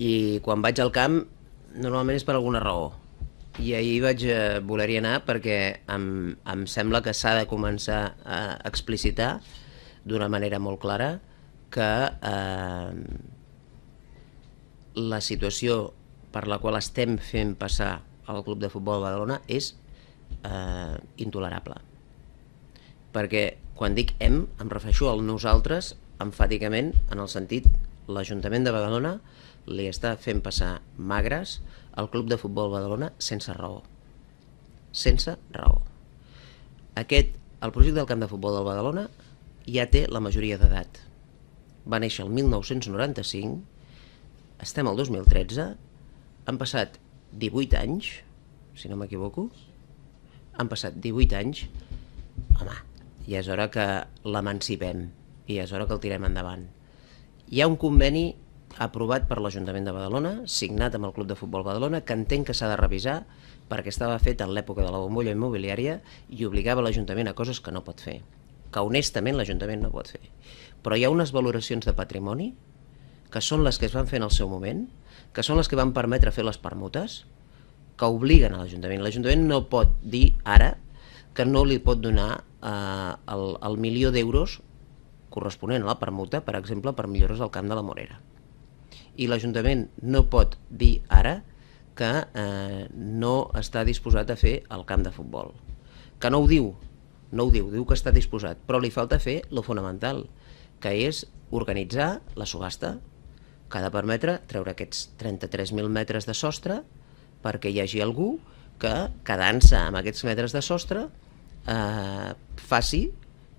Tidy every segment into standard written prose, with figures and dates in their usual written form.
I quan vaig al camp, normalment és per alguna raó. I ahir voler-hi anar perquè em sembla que s'ha de començar a explicitar d'una manera molt clara que la situació per la qual estem fent passar el Club de Futbol Badalona és intolerable. Perquè quan dic em refereixo al nosaltres enfàticament, en el sentit l'Ajuntament de Badalona li està fent passar magres al Club de Futbol Badalona sense raó. Sense raó. El projecte del camp de futbol del Badalona ja té la majoria d'edat. Va néixer el 1995, estem al 2013, han passat 18 anys, si no m'equivoco, han passat 18 anys, home, ja és hora que l'emancipem i ja és hora que el tirem endavant. Hi ha un conveni aprovat per l'Ajuntament de Badalona, signat amb el Club de Futbol Badalona, que entenc que s'ha de revisar perquè estava fet en l'època de la bombolla immobiliària i obligava l'Ajuntament a coses que no pot fer, que honestament l'Ajuntament no pot fer. Però hi ha unes valoracions de patrimoni que són les que es van fer en el seu moment, que són les que van permetre fer les permutes, que obliguen a l'Ajuntament. L'Ajuntament no pot dir ara que no li pot donar el milió d'euros corresponent a la permuta, per exemple, per millores del camp de la Morera. I l'Ajuntament no pot dir ara que no està disposat a fer el camp de futbol. Que no ho diu, diu que està disposat, però li falta fer lo fonamental, que és organitzar la subhasta, que ha de permetre treure aquests 33.000 metres de sostre perquè hi hagi algú que, quedant-se amb aquests metres de sostre, faci,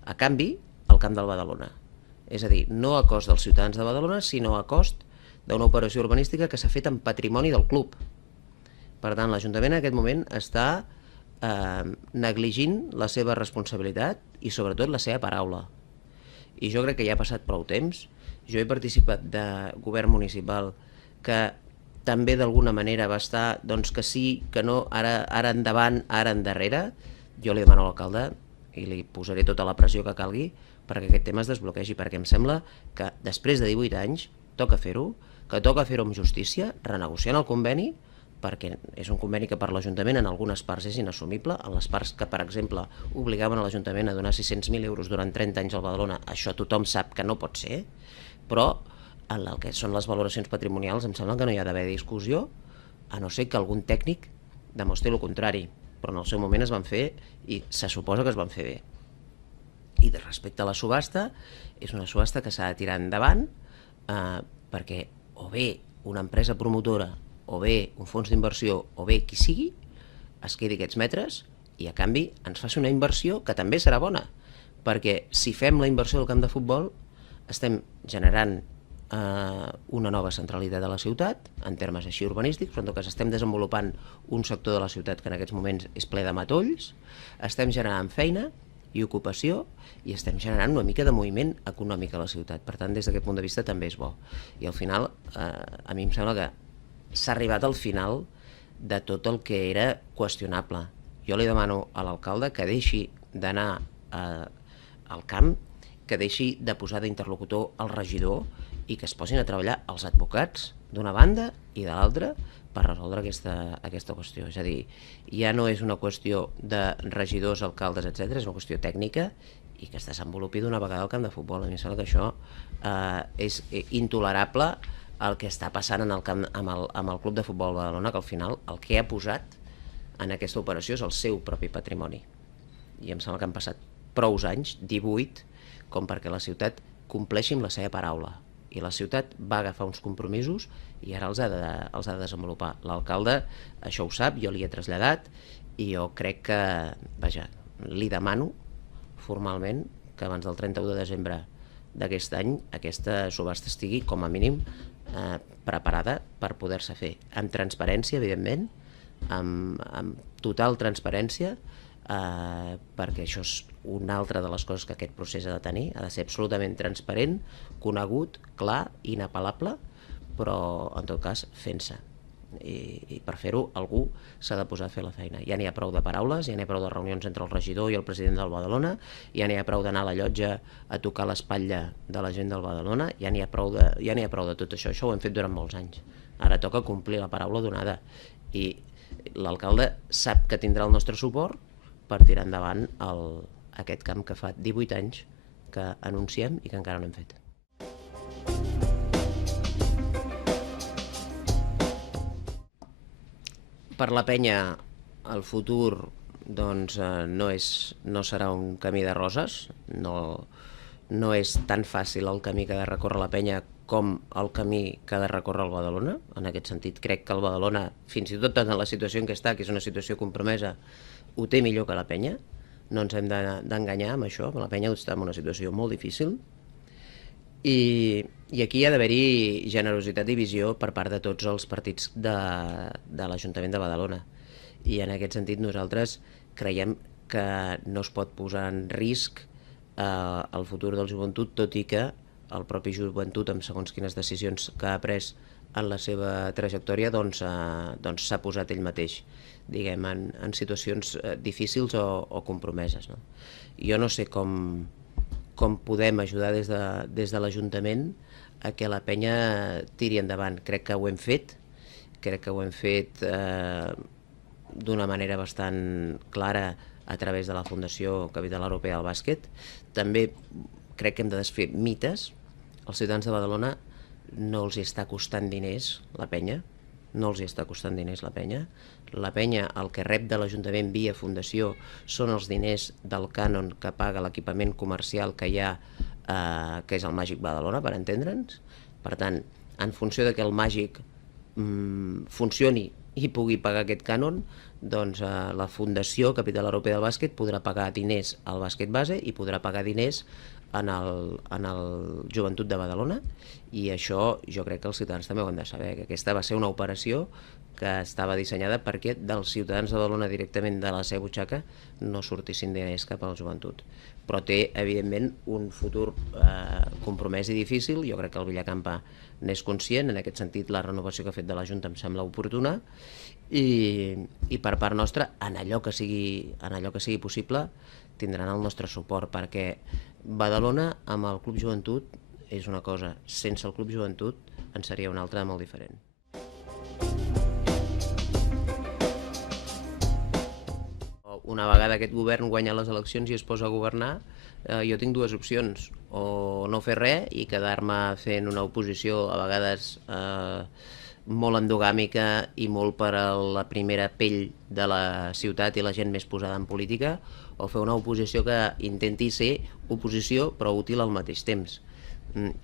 a canvi, el camp del Badalona. És a dir, no a cost dels ciutadans de Badalona, sinó a cost d'una operació urbanística que s'ha fet en patrimoni del club. Per tant, l'Ajuntament en aquest moment està negligint la seva responsabilitat i sobretot la seva paraula. I jo crec que ja ha passat prou temps. Jo he participat de govern municipal que també d'alguna manera va estar, doncs que sí, que no, ara endavant, ara endarrere. Jo li demano a l'alcalde i li posaré tota la pressió que calgui perquè aquest tema es desbloquegi, perquè em sembla que després de 18 anys toca fer-ho, que toca fer-ho amb justícia, renegociant el conveni, perquè és un conveni que per l'Ajuntament en algunes parts és inassumible, en les parts que, per exemple, obligaven a l'Ajuntament a donar 600.000 euros durant 30 anys al Badalona, això tothom sap que no pot ser, però en el que són les valoracions patrimonials em sembla que no hi ha d'haver discussió, a no ser que algun tècnic demostri el contrari, però en el seu moment es van fer i se suposa que es van fer bé. I respecte a la subhasta, és una subhasta que s'ha de tirar endavant perquè o bé una empresa promotora o bé un fons d'inversió o bé qui sigui es quedi aquests metres i a canvi ens faci una inversió que també serà bona, perquè si fem la inversió del camp de futbol estem generant una nova centralitat de la ciutat en termes així urbanístics, però en tot cas estem desenvolupant un sector de la ciutat que en aquests moments és ple de matolls, estem generant feina i ocupació i estem generant una mica de moviment econòmic a la ciutat. Per tant, des d'aquest punt de vista també és bo. I al final, a mi em sembla que s'ha arribat al final de tot el que era qüestionable. Jo li demano a l'alcalde que deixi d'anar al camp, que deixi de posar d'interlocutor el regidor i que es posin a treballar els advocats d'una banda i de l'altra per resoldre aquesta qüestió. És a dir, ja no és una qüestió de regidors, alcaldes, etc., és una qüestió tècnica i que es desenvolupi d'una vegada al camp de futbol. A mi em sembla que això és intolerable el que està passant amb el Club de Futbol Badalona, que al final el que ha posat en aquesta operació és el seu propi patrimoni. I em sembla que han passat prous anys, 18, com perquè la ciutat compleixi amb la seva paraula. I la ciutat va agafar uns compromisos i ara els ha de desenvolupar. L'alcalde això ho sap, jo li he traslladat i jo crec que, vaja, li demano formalment que abans del 31 de desembre d'aquest any aquesta subhasta estigui com a mínim preparada per poder-se fer amb transparència, evidentment, amb total transparència, perquè això és una altra de les coses que aquest procés ha de tenir, ha de ser absolutament transparent, conegut, clar, inapel·lable, però en tot cas fent-se. I per fer-ho algú s'ha de posar a fer la feina. Ja n'hi ha prou de paraules, ja n'hi ha prou de reunions entre el regidor i el president del Badalona, ja n'hi ha prou d'anar a la llotja a tocar l'espatlla de la gent del Badalona, ja n'hi ha prou de tot això. Això ho hem fet durant molts anys. ara toca complir la paraula donada i l'alcalde sap que tindrà el nostre suport per tirar endavant aquest camp que fa 18 anys que anunciem i que encara no hem fet. Per la penya, el futur doncs, no serà un camí de roses, no és tan fàcil el camí que ha de recórrer la penya com el camí que ha de recórrer el Badalona. En aquest sentit, crec que el Badalona, fins i tot en la situació en què està, que és una situació compromesa, ho té millor que la penya. No ens hem d'enganyar amb això, la penya està en una situació molt difícil. I aquí hi ha d'haver-hi generositat i visió per part de tots els partits de l'Ajuntament de Badalona. I en aquest sentit nosaltres creiem que no es pot posar en risc el futur del joventut, tot i que el propi joventut, amb segons quines decisions que ha pres en la seva trajectòria, doncs s'ha posat ell mateix, diguem, en situacions difícils o compromeses. Jo no sé com podem ajudar des de l'Ajuntament a que la penya tiri endavant. Crec que ho hem fet d'una manera bastant clara a través de la Fundació Capital Europea del Bàsquet. També crec que hem de desfer mites. Els ciutadans de Badalona no els hi està costant diners la penya, La penya el que rep de l'Ajuntament via Fundació són els diners del cànon que paga l'equipament comercial que hi ha, que és el Màgic Badalona, per entendre'ns. Per tant, en funció de que el Màgic funcioni i pugui pagar aquest cànon, doncs la Fundació Capital Europea del Bàsquet podrà pagar diners al bàsquet base i podrà pagar diners en el joventut de Badalona, i això jo crec que els ciutadans també ho han de saber, que aquesta va ser una operació que estava dissenyada perquè dels ciutadans de Badalona directament de la seva butxaca no sortissin diners cap al joventut. Però té, evidentment, un futur compromès i difícil. Jo crec que el Villacampa n'és conscient, en aquest sentit la renovació que ha fet de la Junta em sembla oportuna, i per part nostra, en allò que sigui possible, tindran el nostre suport, perquè Badalona amb el Club Joventut és una cosa, sense el Club Joventut en seria una altra molt diferent. Una vegada aquest govern guanya les eleccions i es posa a governar, jo tinc dues opcions: o no fer res i quedar-me fent una oposició a vegades molt endogàmica i molt per a la primera pell de la ciutat i la gent més posada en política, o fer una oposició que intenti ser oposició però útil al mateix temps.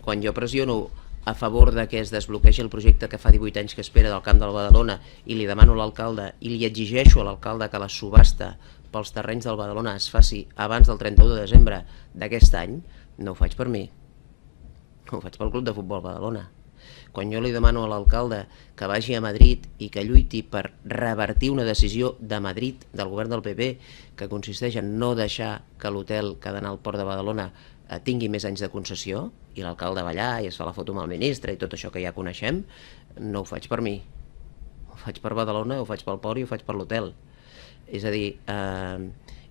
Quan jo pressiono a favor de que es desbloquegi el projecte que fa 18 anys que espera del Camp del Badalona i li demano a l'alcalde i li exigeixo a l'alcalde que la subhasta pels terrenys del Badalona es faci abans del 31 de desembre d'aquest any, no ho faig per mi, ho faig pel Club de Futbol Badalona. Quan jo li demano a l'alcalde que vagi a Madrid i que lluiti per revertir una decisió de Madrid, del govern del PP, que consisteix en no deixar que l'hotel que ha d'anar al Port de Badalona tingui més anys de concessió, i l'alcalde va allà i es fa la foto amb el ministre i tot això que ja coneixem, no ho faig per mi, ho faig per Badalona, ho faig pel Port i ho faig per l'hotel. És a dir,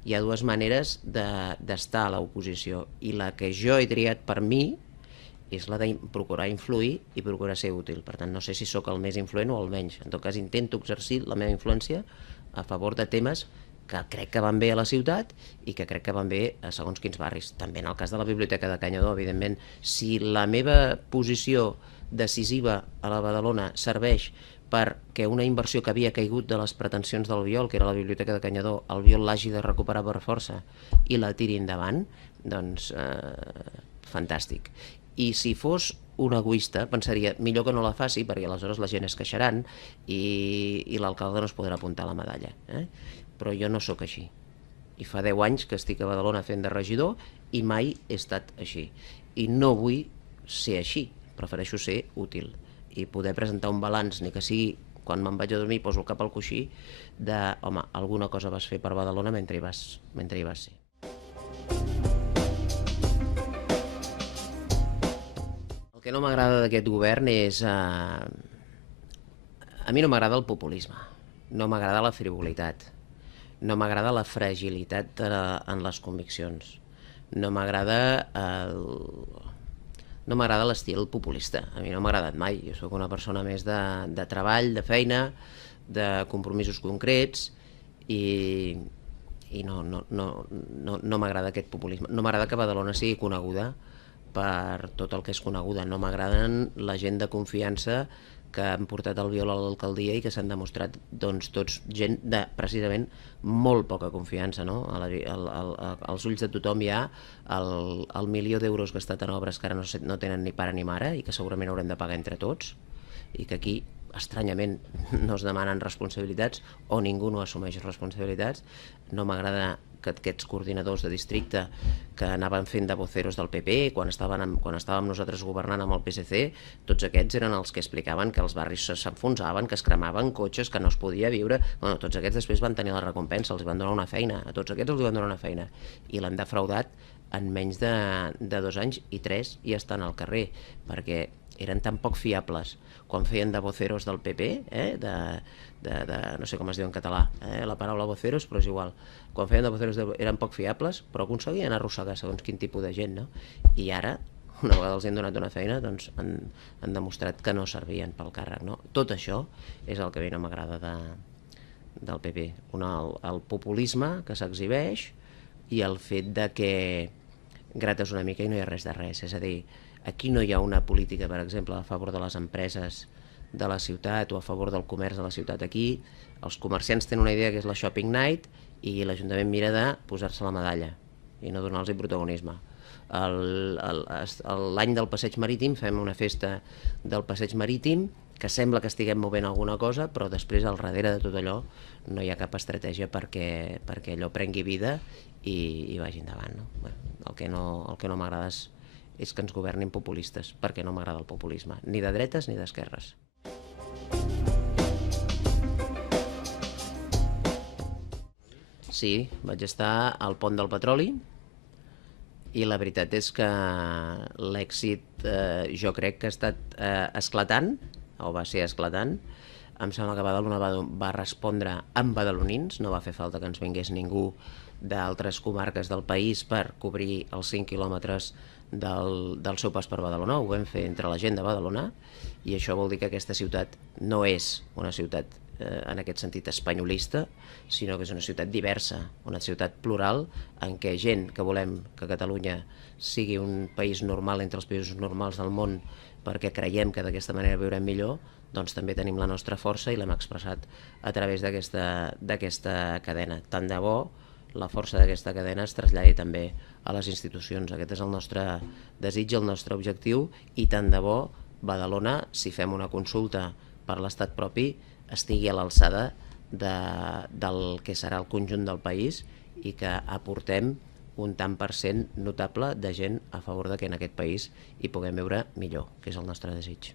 hi ha dues maneres d'estar a l'oposició, i la que jo he triat per mi és la de procurar influir i procurar ser útil. Per tant, no sé si sóc el més influent o el menys. En tot cas, intento exercir la meva influència a favor de temes que crec que van bé a la ciutat i que crec que van bé a segons quins barris. També en el cas de la Biblioteca de Canyadó, evidentment, si la meva posició decisiva a la Badalona serveix perquè una inversió que havia caigut de les pretensions del Biol, que era la Biblioteca de Canyadó, el Biol l'hagi de recuperar per força i la tiri endavant, doncs fantàstic. I si fos un egoista, pensaria millor que no la faci, perquè aleshores la gent es queixaran i l'alcalde no es podrà apuntar a la medalla. Però jo no sóc així. I fa 10 anys que estic a Badalona fent de regidor i mai he estat així. I no vull ser així, prefereixo ser útil i poder presentar un balanç, ni que sigui quan me'n vaig a dormir i poso el cap al coixí, de, home, alguna cosa vas fer per Badalona mentre hi vas ser. El que no m'agrada d'aquest govern és... A mi no m'agrada el populisme, no m'agrada la frivolitat, no m'agrada la fragilitat en les conviccions, no m'agrada no m'agrada l'estil populista, a mi no m'ha agradat mai, jo sóc una persona més de treball, de feina, de compromisos concrets i no m'agrada aquest populisme. No m'agrada que Badalona sigui coneguda per tot el que és coneguda, no m'agraden la gent de confiança que han portat el viol a l'alcaldia i que s'han demostrat doncs, tots gent de precisament molt poca confiança, no? Als ulls de tothom hi ha el milió d'euros gastat en obres que ara no tenen ni pare ni mare i que segurament haurem de pagar entre tots i que aquí estranyament no es demanen responsabilitats o ningú no assumeix responsabilitats. No m'agrada que aquests coordinadors de districte que anaven fent de voceros del PP quan estàvem nosaltres governant amb el PSC, tots aquests eren els que explicaven que els barris s'enfonsaven, que es cremaven cotxes, que no es podia viure. Bueno, tots aquests després van tenir la recompensa, els van donar una feina, a tots aquests els van donar una feina i l'han defraudat en menys de 2 anys i 3 i estan al carrer perquè eren tan poc fiables quan feien de voceros del PP, no sé com es diu en català, la paraula voceros, però és igual. Quan feien de voceros eren poc fiables, però aconseguien arrossegar segons quin tipus de gent, no? I ara, una vegada els han donat una feina, doncs han demostrat que no servien pel càrrec, no? Tot això és el que a mi no m'agrada del PP. El populisme que s'exhibeix i el fet de que grates una mica i no hi ha res de res, és a dir, aquí no hi ha una política, per exemple, a favor de les empreses de la ciutat o a favor del comerç de la ciutat. Aquí els comerciants tenen una idea que és la Shopping Night i l'Ajuntament mira de posar-se la medalla i no donar-los protagonisme. L'any del passeig marítim fem una festa del passeig marítim que sembla que estiguem movent alguna cosa, però després al darrere de tot allò no hi ha cap estratègia perquè allò prengui vida i vagi endavant, no? Bueno, el que no m'agrada és que ens governin populistes, perquè no m'agrada el populisme, ni de dretes ni d'esquerres. Sí, vaig estar al Pont del Petroli i la veritat és que l'èxit jo crec que ha estat esclatant, o va ser esclatant. Em sembla que Badalona va respondre amb badalonins, no va fer falta que ens vingués ningú d'altres comarques del país per cobrir els 5 quilòmetres del seu pas per Badalona. Ho vam fer entre la gent de Badalona i això vol dir que aquesta ciutat no és una ciutat en aquest sentit espanyolista, sinó que és una ciutat diversa, una ciutat plural en què gent que volem que Catalunya sigui un país normal entre els països normals del món perquè creiem que d'aquesta manera viurem millor, doncs també tenim la nostra força i l'hem expressat a través d'aquesta cadena. Tant de bo la força d'aquesta cadena es traslladi també a les institucions. Aquest és el nostre desig, el nostre objectiu, i tant de bo Badalona, si fem una consulta per l'estat propi, estigui a l'alçada del que serà el conjunt del país i que aportem un tant per cent notable de gent a favor de que en aquest país hi puguem viure millor, que és el nostre desig.